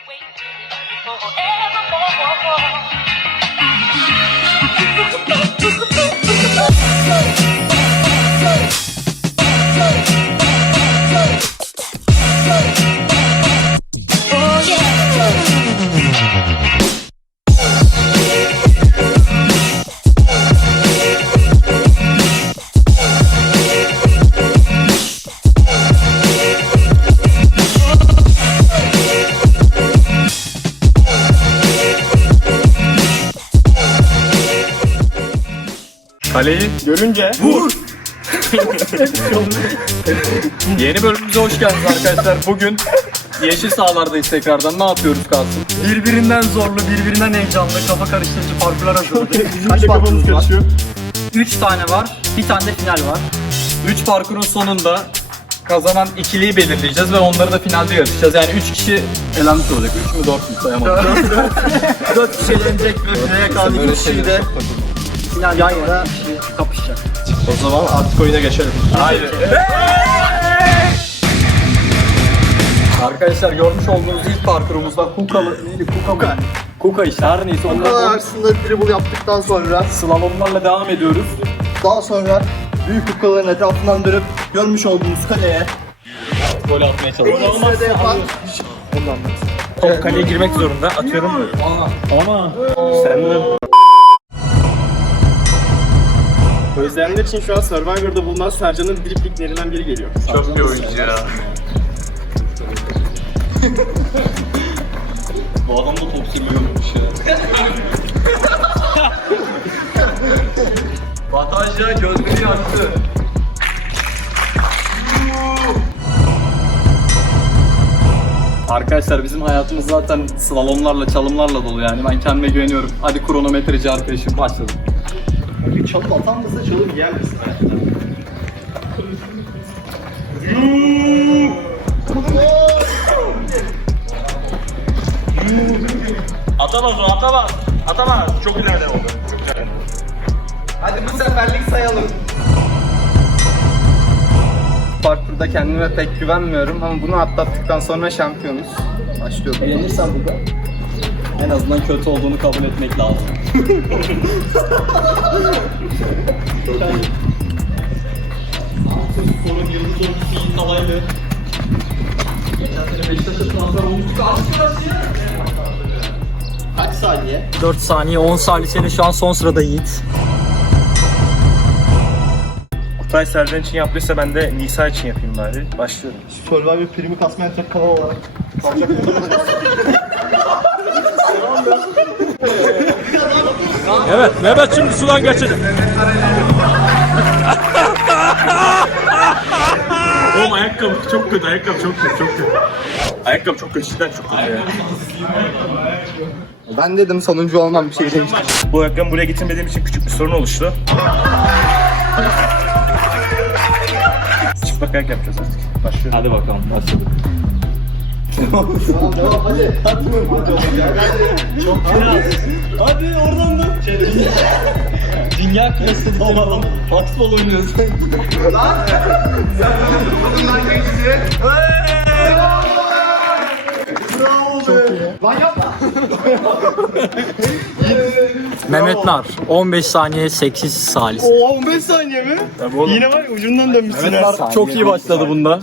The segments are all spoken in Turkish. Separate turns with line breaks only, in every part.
Kaleyi görünce vur! Yeni bölümümüze hoş geldiniz arkadaşlar. Bugün yeşil sahalardayız tekrardan. Ne yapıyoruz Kasım?
Birbirinden zorlu, birbirinden heyecanlı, kafa karıştırıcı parkurlar hazırladık.
Kaç parkurumuz karışıyor?
3 tane var, bir tane de final var.
3 parkurun sonunda kazanan ikiliyi belirleyeceğiz ve onları da finalde yarışacağız. Yani 3 kişi elenmiş olacak. 3 mü 4 mü sayamadım.
4 kişi elenecek ve finale kalan 2 kişi de final yan yana kapışacak.
O zaman artık oyuna geçelim. Haydi. Arkadaşlar görmüş olduğunuz ilk parkurumuzda Hukalı neydi? Kuka işte her neyse
Kuka arasında dribble yaptıktan sonra
slalomlarla devam ediyoruz.
daha sonra büyük kukaların etrafından dönüp görmüş olduğumuz kaleye
Gol atmaya çalışıyoruz.
en sürede yapan
Top kaleye girmek zorunda. Atıyorum. Ana. Senden.
Özleyenler için şu an Survivor'da bulunan Sercan'ın dripliklerinden biri geliyor.
Çok bir oyuncu ya. Bu adam da top sürmüyormuş ya. Bataj ya gözleri yaktı. Arkadaşlar bizim hayatımız zaten slalomlarla, çalımlarla dolu yani. Ben kendime güveniyorum. Hadi kronometreci arkadaşım başladı.
çalım atanmasa çalım yer misin?
Atamaz o, atamaz. Atamaz. Çok ileride oldu. Çok ileride.
Hadi bu seferlik sayalım.
Parkurda kendime pek güvenmiyorum ama bunu atlattıktan sonra şampiyonuz. Başlıyorum.
Eğlenirsen burada en azından kötü olduğunu kabul etmek lazım. Sorun yıldız oyuncusu Yiğit Alaylı. Geçen sene Beşiktaş'a transfer olmuştuk.
Kaç saniye?
4 saniye, 10 saniye şu an son sırada Yiğit.
Kutay Sercan için yaptıysa ben de Nisa için yapayım bari. Başlıyorum.
Survivor primi kasmayan tek kanal olarak kalacak.
Evet, Mehmet şimdi sudan geçecek. Oğlum ayakkabı çok kötü, ayakkabı çok kötü, çok kötü. Ayakkabı çok kötü, cidden çok kötü ya.
Ben dedim sonuncu olmam bir şey değil.
Bu ayakkabımı buraya getirmediğim için küçük bir sorun oluştu. Çıplak ayak yapacağız artık. Başlıyorum.
Hadi bakalım başladık.
Tamam devam hadi.
Hadi oradan da. Dünya klası tamam. Basketbol oynuyoruz.
Mehmet Nar, 15 saniye 8 Salis.
Oha 15 saniye mi? Tabii oğlum. Yine var ya ucundan dönmüşsün.
Çok iyi başladı bunda.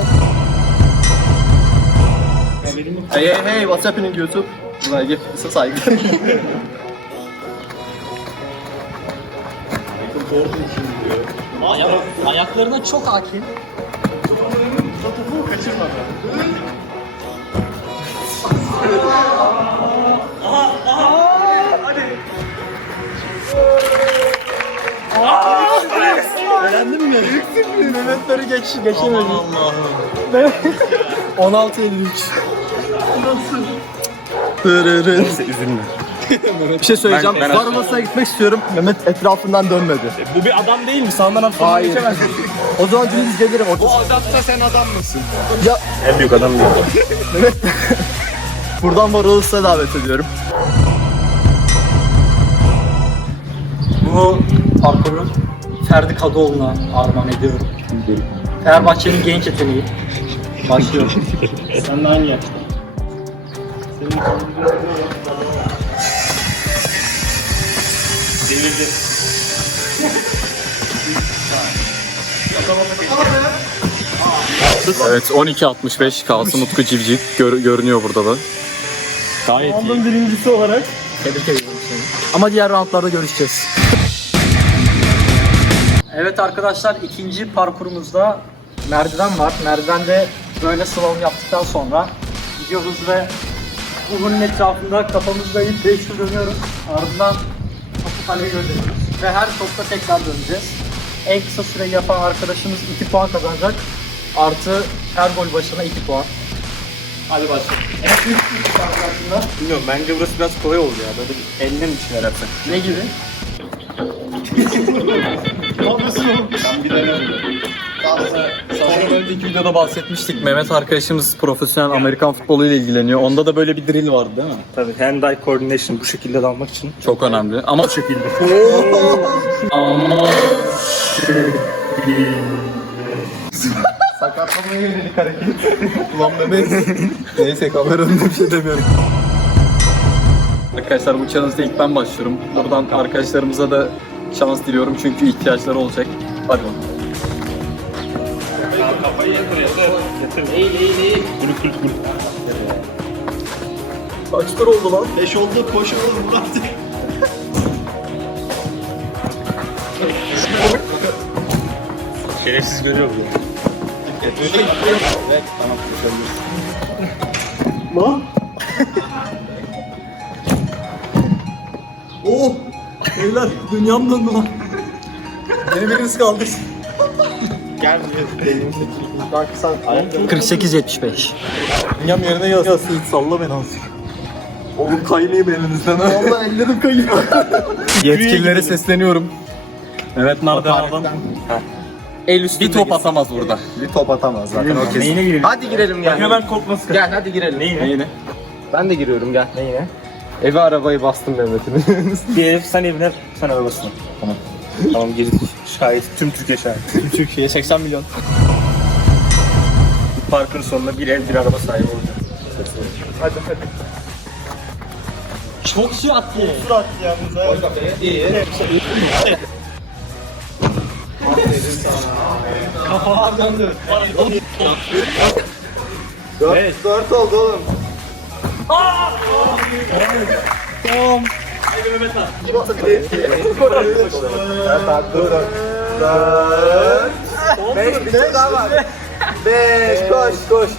Hey what's happening YouTube? Like size saygı.
Ayaklarına çok hakim.
Mehmetleri geçemedi.
16-53.
Neyse üzülme.
Bir şey söyleyeceğim.
Ben-
Var odasına gitmek istiyorum. Mehmet etrafından dönmedi.
Bu bir adam değil mi? Sağından hafiften
Hayır.
geçemezsin.
O zaman dümdüz gelirim.
Bu adamsa sen adam mısın?
Ya
En büyük adam değil.
buradan var odasına davet ediyorum.
Bu parkuru Ferdi Kadıoğlu'na armağan ediyorum. Fenerbahçe'nin genç yeteneği. Başlıyor.
Sen de hangi yaşta?
Evet 12.65 Kasım Utku Civciv görünüyor burada da.
Gayet iyi.
Onun birincisi olarak.
Tebrik ediyorum seni. Ama diğer roundlarda görüşeceğiz.
Evet arkadaşlar, ikinci parkurumuzda merdiven var. Merdivende böyle slalom yaptıktan sonra gidiyoruz ve Uğur'un etrafında kafamızda ip 5 tur dönüyoruz. Ardından topu kaleye gönderiyoruz. Ve her topta tekrar döneceğiz. En kısa süreyi yapan arkadaşımız 2 puan kazanacak. Artı her gol başına 2 puan.
Hadi başlayalım.
En büyük arkadaşlar.
Bilmiyorum bence burası biraz kolay oldu ya. Böyle bir eline mi bir şeyler yapsak?
Ne gibi?
Sonra önceki videoda bahsetmiştik. Mehmet arkadaşımız profesyonel Amerikan futbolu ile ilgileniyor. Onda da böyle bir drill vardı değil mi?
Tabii hand-eye coordination bu şekilde dalmak için.
Çok önemli. Ama
Bu şekilde.
Sakatlamaya yönelik hareket. Ulan Mehmet. Neyse kamera önünde bir şey demiyorum.
arkadaşlar bu challenge'da ilk ben başlıyorum. Buradan arkadaşlarımıza da şans diliyorum çünkü ihtiyaçları olacak. Hadi bakalım.
Kafayı yatır. Eğil. Gülük.
Kaç tur oldu lan?
5 oldu, koş oğlum Murat.
Şerefsiz görüyor bu ya.
Oh! Beyler dünyam döndü lan. Yeni biriniz kaldı.
Gel.
48-75.
Dünyam yerine yazsın. Salla beni azıcık. Oğlum kaynayayım elinizden. Vallahi ellerim kayıyor. Yetkililere sesleniyorum. Evet nerede adam?
El üstünde
Bir top atamaz burada.
Bir top atamaz zaten o kesin.
Neyine girelim?
Hadi girelim gel.
Hemen korkması.
Gel hadi girelim.
Neyine?
Ben de giriyorum gel. Neyine? Eve arabayı bastım Mehmet'in.
Bir ev sen evine sen arabasına. Tamam girdik. Şahit. Tüm Türkiye şahit.
Türkiye 80 milyon.
Bu parkın sonunda bir ev bir araba sahibi olacak.
Hadi.
Çok şey attı.
Dört oldu oğlum. Beş bir şey daha var. 5 koş.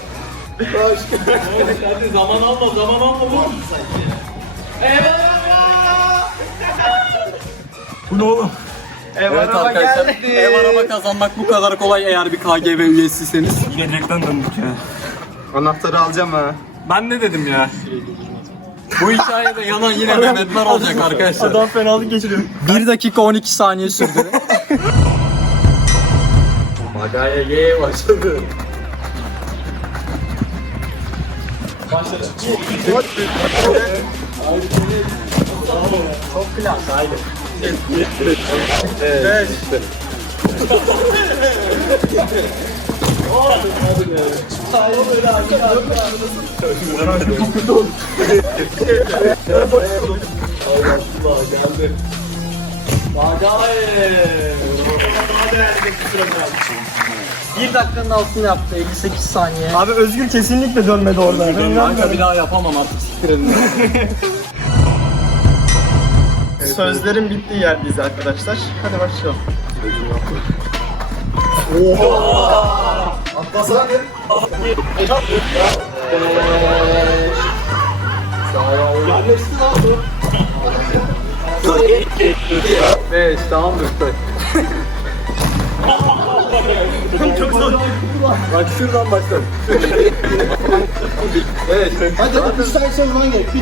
Hadi zaman alma bu.
Bu ne oğlum?
Evet arkadaşlar ev araba kazanmak bu kadar kolay eğer bir KGV üyesiyseniz.
Yine direkten döndük ya.
Anahtarı alacağım ha.
Ben ne dedim ya? Bu hikayede yanan yine Mehmetler olacak arkadaşlar.
Adam fenalık geçiriyor.
1 dakika 12 saniye sürdü. Magaya başladı.
Çok klas. Haydi. Bir dakikanın altını yaptı, 58 saniye.
Abi Özgür kesinlikle dönmedi orada.
Kanka bir daha yapamam artık siktir elini.
Sözlerin bittiği yerdeyiz arkadaşlar. Hadi başlayalım.
Beş tamamdır. Bak şuradan başlayalım.
Hadi 60 tane çalışman gerek.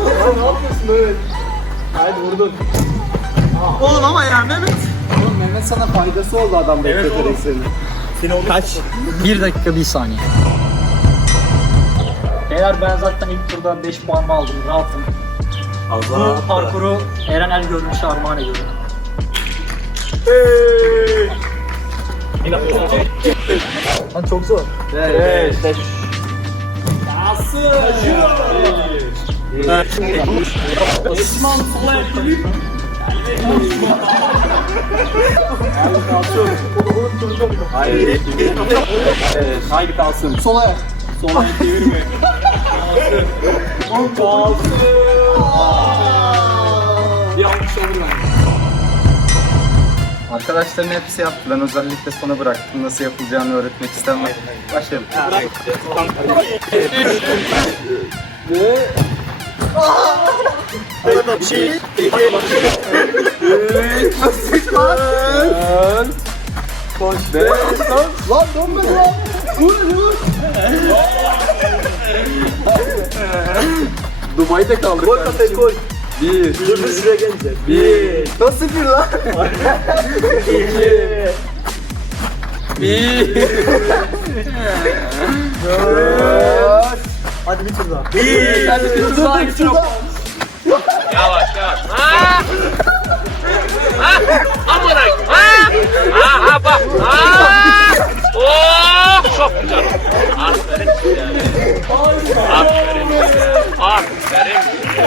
Oğlum ama ya Mehmet.
Oğlum Mehmet sana faydası oldu adam bekleterek seni.
Kaç? 1 dakika 1 saniye. Eğer ben zaten ilk turda 5 puanımı aldım, rahatım. Bu parkuru Eren El görünüşe armağan ediyorum.
Lan çok zor.
5.
Esman sola yapayım.
Haydi kalsın.
Sola yap.
Sola çevirme. Kalsın. Bir alkış olur ben.
Arkadaşların hepsi yaptı. Ben özellikle sona bıraktım. Nasıl yapılacağını öğretmek istemem. Başlayalım.
Bir şey.
Lan dönme lan.
Dubai'de kaldık.
Koy kafayı koy.
Bir.
Dur şuraya gelince.
Bir.
Nasıl bir lan?
Bir.
Hadi bir tur daha.
Hadi bir tur daha geçiyor.
Yavaş yavaş. Amına. Ha bak. Oh çok güzel. Aferin size. Aferin size. Aferin.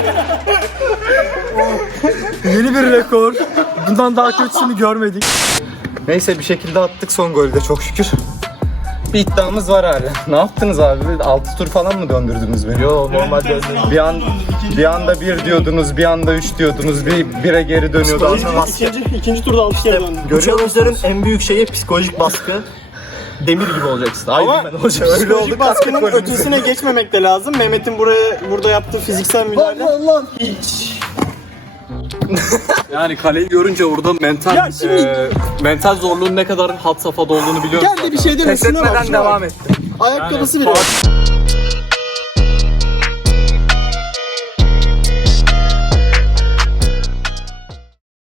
Yeni bir rekor. Bundan daha kötüsünü görmedik.
Neyse bir şekilde attık son golü de çok şükür. Bir iddiamız var hala. Ne yaptınız abi? 6 tur falan mı döndürdünüz beni?
Yo normal döndüm.
Bir anda 1 diyordunuz, bir anda 3 diyordunuz, bir 1'e geri dönüyordu.
İkinci turda 6 kere döndüm.
Challenge'ların en büyük şeyi psikolojik baskı. Demir gibi olacaksın. Aydın ben olacağım. Öyle oldu.
Psikolojik baskının ötesine geçmemek de lazım. Mehmet'in burada yaptığı fiziksel müdahale.
Allah.
Yani kaleyi görünce orada mental zorluğun ne kadar had safhada olduğunu biliyorum.
Gel de bir şey deme.
Pes etmeden devam et.
Ayakkabısı bile.